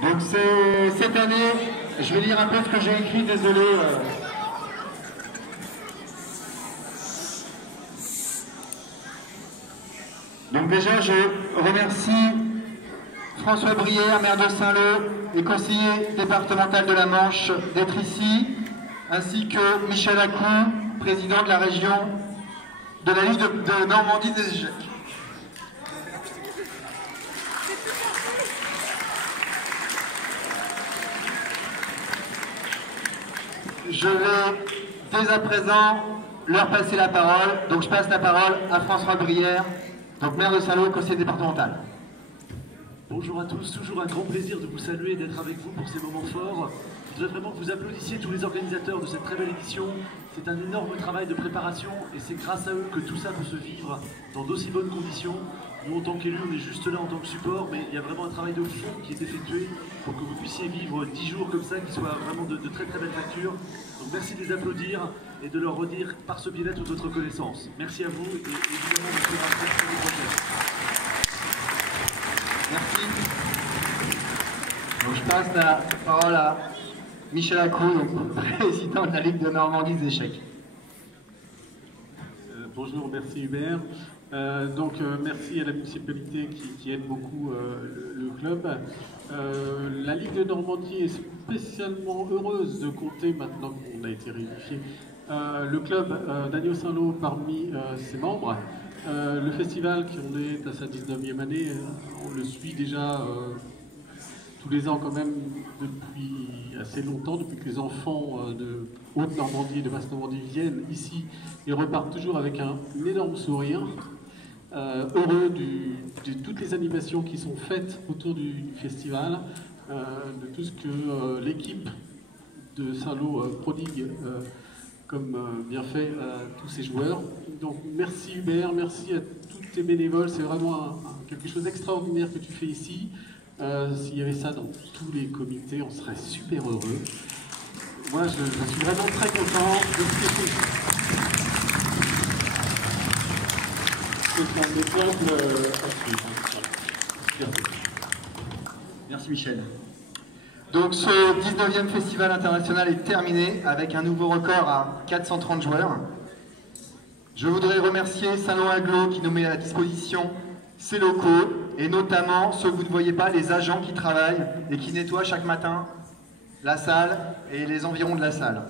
Donc cette année, je vais lire un peu ce que j'ai écrit, désolé. Donc déjà, je remercie François Brière, maire de Saint-Lô et conseiller départemental de la Manche, d'être ici, ainsi que Michel Acou, président de la région de la Ligue de Normandie des échecs. Je vais dès à présent leur passer la parole. Donc je passe la parole à François Brière, donc maire de Saint-Lô, conseiller départemental. Bonjour à tous, toujours un grand plaisir de vous saluer et d'être avec vous pour ces moments forts. Je voudrais vraiment que vous applaudissiez tous les organisateurs de cette très belle édition. C'est un énorme travail de préparation et c'est grâce à eux que tout ça peut se vivre dans d'aussi bonnes conditions. Nous, en tant qu'élus, on est juste là en tant que support, mais il y a vraiment un travail de fond qui est effectué pour que vous puissiez vivre 10 jours comme ça, qui soient vraiment de très très belles factures. Donc merci de les applaudir et de leur redire par ce biais toute notre reconnaissance. Merci à vous et évidemment on se verra très prochaine. Merci. Donc je passe la parole à Michel Acou, président de la Ligue de Normandie des échecs. Bonjour, merci Hubert. Merci à la municipalité qui aide beaucoup le club. La Ligue de Normandie est spécialement heureuse de compter, maintenant qu'on a été réunifié, le club d'Agneau Saint-Lô parmi ses membres. Le festival, qui en est à sa 19e année, on le suit déjà tous les ans quand même depuis assez longtemps, depuis que les enfants de Haute-Normandie et de Basse-Normandie viennent ici et repartent toujours avec un énorme sourire, heureux de toutes les animations qui sont faites autour du festival, de tout ce que l'équipe de Saint-Lô prodigue comme bienfait à tous ces joueurs. Donc merci Hubert, merci à tous tes bénévoles, c'est vraiment quelque chose d'extraordinaire que tu fais ici. S'il y avait ça dans tous les comités, on serait super heureux. Moi, je suis vraiment très content de ce que c'est un exemple à suivre. Merci Michel. Donc ce 19e festival international est terminé avec un nouveau record à 430 joueurs. Je voudrais remercier Saint-Lô Agglo qui nous met à la disposition ses locaux, et notamment ceux que vous ne voyez pas, les agents qui travaillent et qui nettoient chaque matin la salle et les environs de la salle.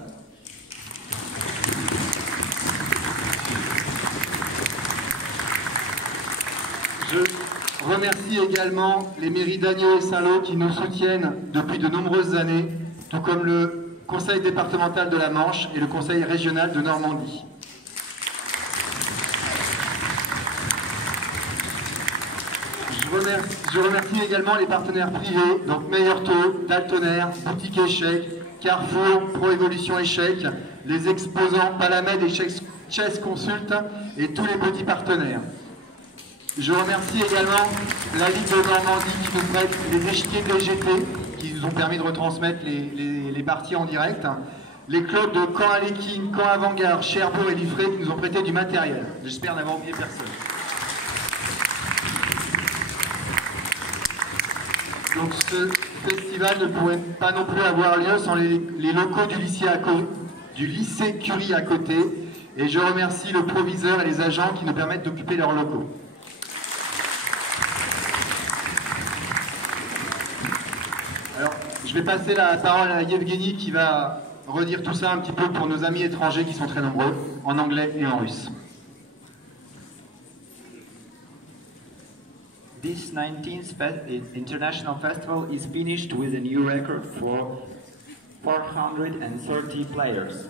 Je remercie également les mairies d'Agneau et Saint-Lô qui nous soutiennent depuis de nombreuses années, tout comme le conseil départemental de la Manche et le conseil régional de Normandie. Je remercie également les partenaires privés, donc Meilleur Taux, Daltonaire, Boutique Échec, Carrefour, Pro Évolution Échec, les exposants Palamed et Chess Consult et tous les petits partenaires. Je remercie également la Ligue de Normandie qui nous prête les échiquiers de l'EGT, qui nous ont permis de retransmettre les parties en direct. Les clubs de Caen-Aléquin, Caen-Avant-Garde, Cherbourg et Liffré qui nous ont prêté du matériel. J'espère n'avoir oublié personne. Donc ce festival ne pourrait pas non plus avoir lieu sans les locaux du lycée Curie à côté. Et je remercie le proviseur et les agents qui nous permettent d'occuper leurs locaux. Alors, je vais passer la parole à Yevgeny qui va redire tout ça un petit peu pour nos amis étrangers qui sont très nombreux, en anglais et en russe. This 19th International Festival is finished with a new record for 430 players.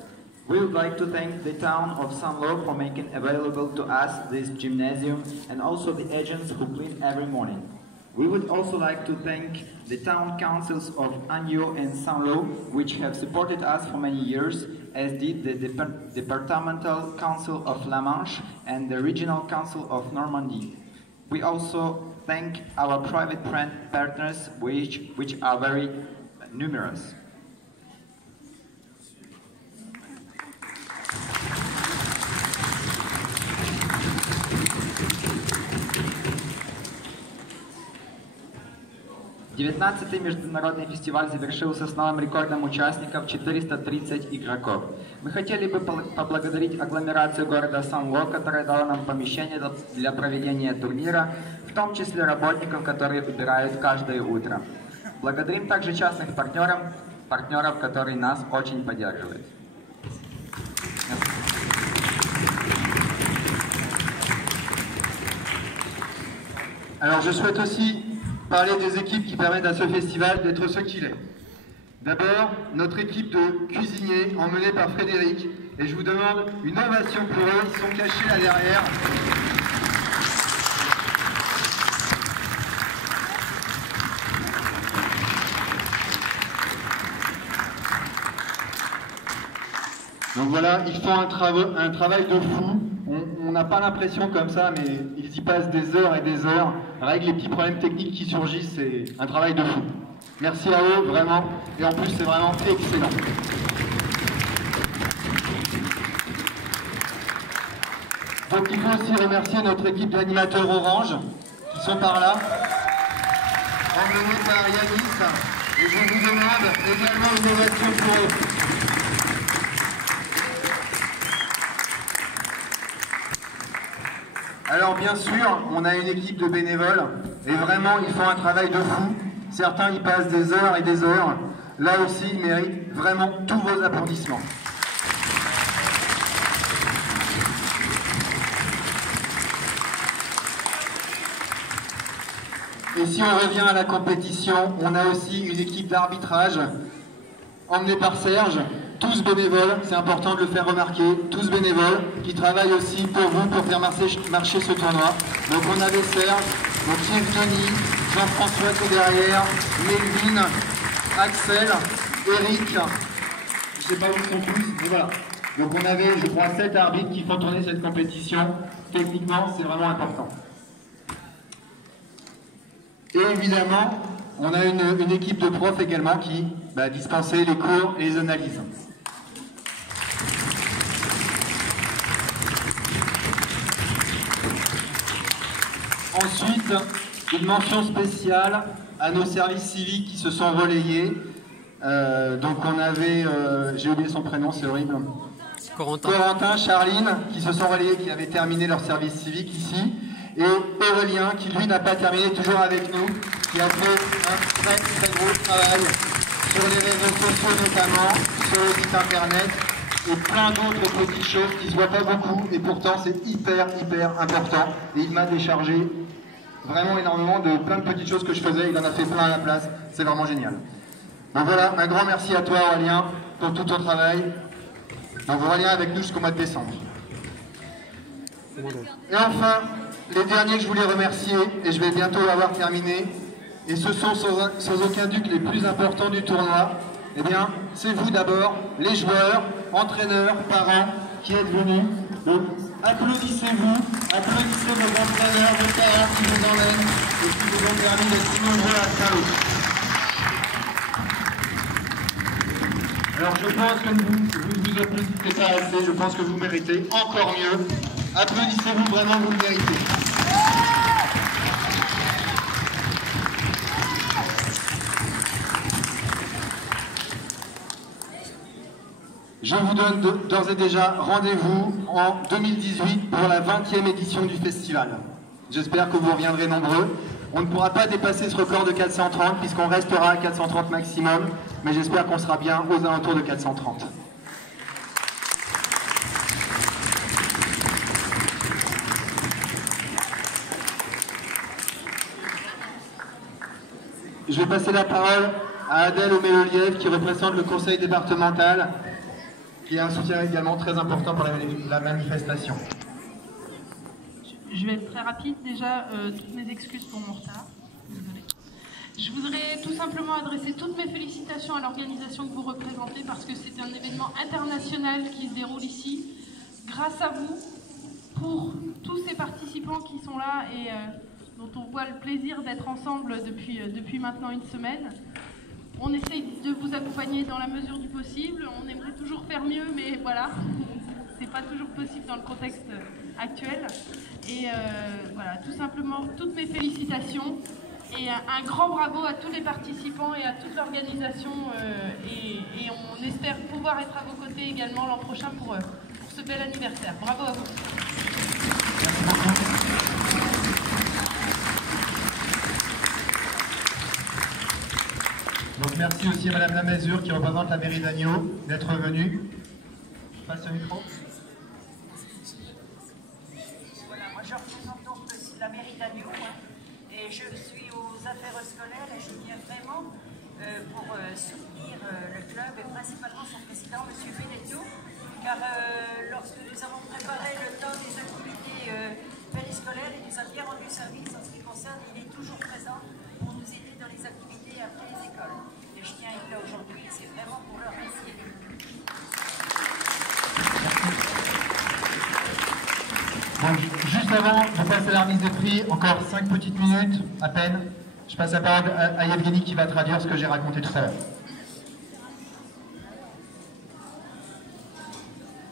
We would like to thank the town of Saint-Lô for making available to us this gymnasium and also the agents who clean every morning. We would also like to thank the town councils of Agneau and Saint-Lô, which have supported us for many years, as did the Departmental Council of La Manche and the Regional Council of Normandy. We also thank our private partners, which are very numerous. 19-й международный фестиваль завершился с новым рекордом участников 430 игроков. Мы хотели бы поблагодарить агломерацию города Сан-Ло, которая дала нам помещение для проведения турнира, в том числе работников, которые выбирают каждое утро. Благодарим также частных партнеров, которые нас очень поддерживают. Alors je souhaite aussi parler des équipes qui permettent à ce festival d'être ce qu'il est. D'abord, notre équipe de cuisiniers emmenée par Frédéric, et je vous demande une ovation pour eux, ils sont cachés là derrière. Donc voilà, ils font un travail de fou. On n'a pas l'impression comme ça, mais ils y passent des heures et des heures. Avec les petits problèmes techniques qui surgissent, c'est un travail de fou. Merci à eux, vraiment. Et en plus, c'est vraiment excellent. Donc il faut aussi remercier notre équipe d'animateurs Orange, qui sont par là, emmenés par Yanis. Et je vous demande également une ovation pour eux. Alors bien sûr, on a une équipe de bénévoles et vraiment ils font un travail de fou. Certains y passent des heures et des heures. Là aussi, ils méritent vraiment tous vos applaudissements. Et si on revient à la compétition, on a aussi une équipe d'arbitrage emmenée par Serge. Tous bénévoles, c'est important de le faire remarquer, tous bénévoles qui travaillent aussi pour vous, pour faire marcher ce tournoi. Donc on avait Serge, donc Yves Denis, Jean-François qui est derrière, Melvin, Axel, Eric, je sais pas où ils sont tous, mais voilà. Donc on avait, je crois, 7 arbitres qui font tourner cette compétition. Techniquement, c'est vraiment important. Et évidemment, on a une équipe de profs également qui dispensait les cours et les analyses. Ensuite, une mention spéciale à nos services civiques qui se sont relayés. Donc on avait, j'ai oublié son prénom, c'est horrible. Corentin, Charline, qui se sont relayés, qui avaient terminé leur service civique ici. Et Aurélien, qui lui n'a pas terminé, toujours avec nous, qui a fait un très très gros travail sur les réseaux sociaux notamment, sur le site internet, et plein d'autres petites choses qui ne se voient pas beaucoup, et pourtant c'est hyper important. Et il m'a déchargé vraiment énormément de plein de petites choses que je faisais, il en a fait plein à la place, c'est vraiment génial. Donc voilà, un grand merci à toi Aurélien pour tout ton travail. Donc Aurélien avec nous jusqu'au mois de décembre. Et enfin, les derniers que je voulais remercier, et je vais bientôt avoir terminé, et ce sont sans aucun doute les plus importants du tournoi, eh bien, c'est vous d'abord, les joueurs, entraîneurs, parents, qui êtes venus. Donc, applaudissez-vous, applaudissez vos entraîneurs, vos parents qui vous emmènent, et qui vous ont permis d'être si nombreux à Saint-Lô. Alors, je pense que vous applaudissez pas assez, je pense que vous méritez encore mieux. Applaudissez-vous, vraiment, vous le méritez. Je vous donne d'ores et déjà rendez-vous en 2018 pour la 20e édition du festival. J'espère que vous reviendrez nombreux. On ne pourra pas dépasser ce record de 430 puisqu'on restera à 430 maximum, mais j'espère qu'on sera bien aux alentours de 430. Je vais passer la parole à Adèle Oméloliev qui représente le conseil départemental, qui a un soutien également très important pour la manifestation. Je vais être très rapide. Déjà, toutes mes excuses pour mon retard. Désolée. Je voudrais tout simplement adresser toutes mes félicitations à l'organisation que vous représentez parce que c'est un événement international qui se déroule ici. Grâce à vous, pour tous ces participants qui sont là et dont on voit le plaisir d'être ensemble depuis maintenant une semaine. On essaye de vous accompagner dans la mesure du possible. On aimerait toujours faire mieux, mais voilà, c'est pas toujours possible dans le contexte actuel. Et voilà, tout simplement, toutes mes félicitations. Et un grand bravo à tous les participants et à toute l'organisation. Et on espère pouvoir être à vos côtés également l'an prochain pour ce bel anniversaire. Bravo à vous. Merci beaucoup. Donc merci aussi à Madame Lamazure qui représente la mairie d'Agneaux d'être venue. Je passe le micro. Voilà, moi je représente donc la mairie d'Agneaux et je suis aux affaires scolaires et je viens vraiment pour soutenir le club et principalement son président, M. Benetto, car lorsque nous avons préparé le temps des activités périscolaires, il nous a bien rendu service en ce qui concerne, il est toujours présent pour nous aider dans les activités après les écoles. Et je tiens à être là aujourd'hui, c'est vraiment pour le remercier. Donc, juste avant de passer à la remise des prix, encore 5 petites minutes à peine. Je passe la parole à Yevgeny qui va traduire ce que j'ai raconté tout à l'heure.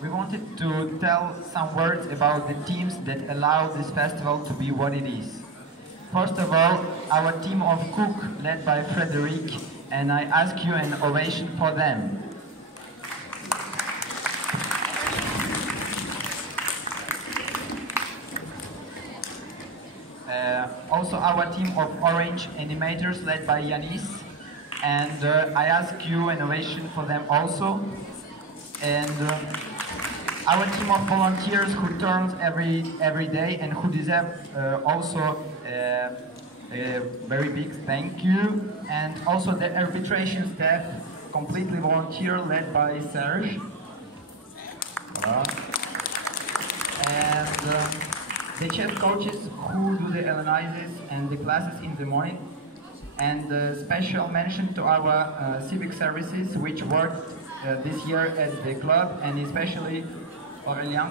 We wanted to tell some words about the teams that allow this festival to be what it is. First of all, our team of Cook, led by Frederic, and I ask you an ovation for them. Also our team of Orange animators led by Yanis, and I ask you an ovation for them also. And our team of volunteers who turns every day and who deserve also a very big thank you. And also the arbitration staff, completely volunteer, led by Serge. And the chess coaches who do the analysis and the classes in the morning. And special mention to our civic services which worked this year at the club, and especially Aurélien,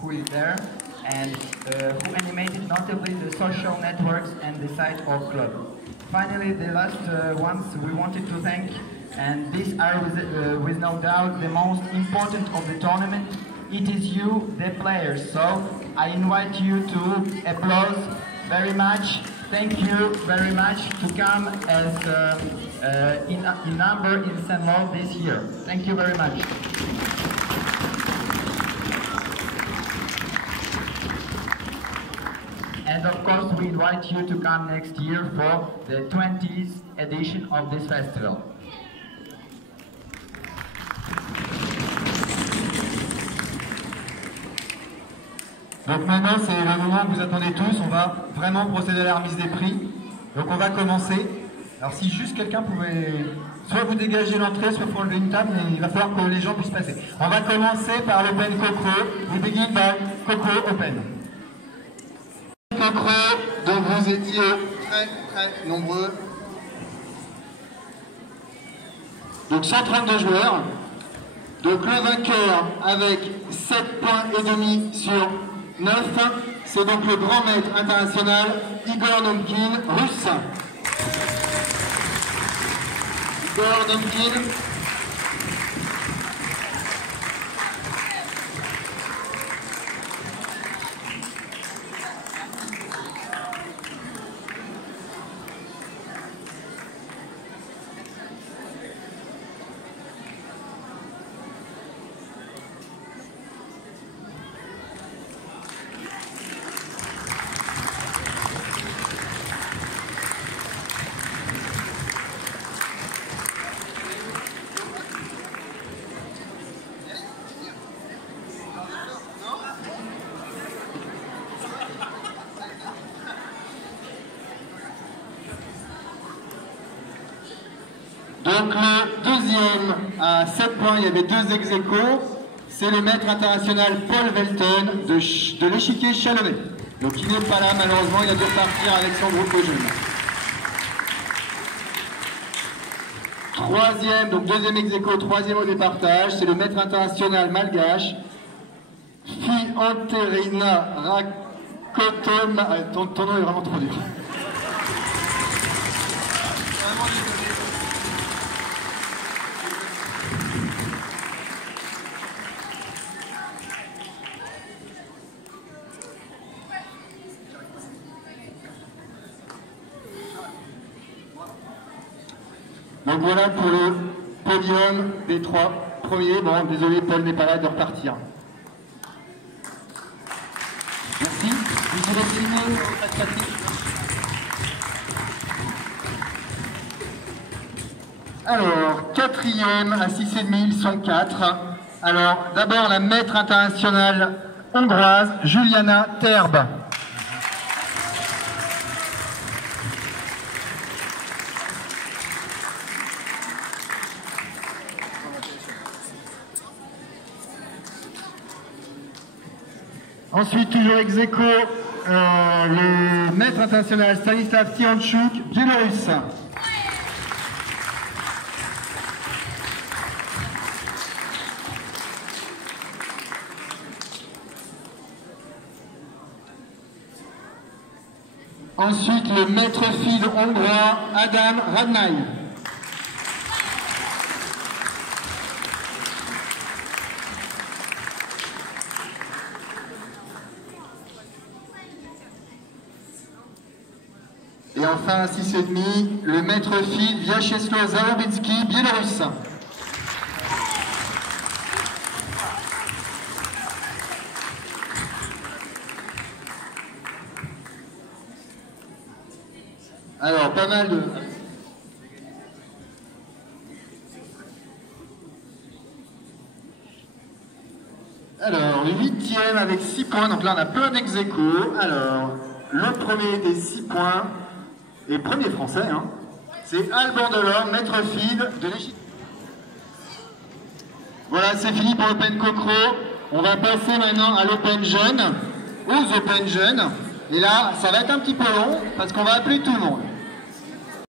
who is there, and who animated notably the social networks and the site of club. Finally, the last ones we wanted to thank, and these are with no doubt the most important of the tournament. It is you, the players. So I invite you to applause very much. Thank you very much to come as in number in Saint-Maur this year. Thank you very much. And of course we invite you to come next year for the 20th edition of this festival. Donc maintenant, c'est le moment que vous attendez tous. On va vraiment procéder à la remise des prix. Donc on va commencer. Alors si juste quelqu'un pouvait soit vous dégager l'entrée, soit pour enlever une table, mais il va falloir que les gens puissent passer. On va commencer par l'Open Coco. We begin by Coco Open. Coco, donc vous étiez très nombreux. Donc 132 joueurs. Donc le vainqueur avec 7 points et demi sur 9, c'est donc le grand maître international Igor Nomkin, russe. Igor Nomkin. Donc le deuxième à 7 points, il y avait 2 ex-aequo, c'est le maître international Paul Velton de l'échiquier Chalonnet. Donc il n'est pas là malheureusement, il a dû repartir avec son groupe de jeunes. Troisième, donc deuxième ex-aequo, troisième au départage, c'est le maître international malgache Fianterina Rakotom. Ton nom est vraiment trop dur. Donc voilà pour le podium des 3 premiers. Bon, désolé, Paul n'est pas là, de repartir. Merci. Vous voulez filmer, Patrick? Alors, quatrième à 6,5, ils sont 4. Alors, d'abord la maître internationale hongroise, Juliana Terb. Ensuite, toujours ex aequo, le maître international Stanislav Tsianchuk, biélorusse. Ensuite, le maître fil hongrois, Adam Radnai. Et enfin, à 6,5, le maître fil Vyacheslav Zarobitsky, biélorusse. Alors, pas mal de... Alors, 8e avec 6 points, donc là on a plein d'ex aequo. Alors, le premier des 6 points, et premier français, hein, c'est Alban Delorme, maître feed de l'Égypte. Voilà, c'est fini pour l'Open Cocro. On va passer maintenant à l'Open Jeune, aux Open Jeunes. Et là, ça va être un petit peu long, parce qu'on va appeler tout le monde.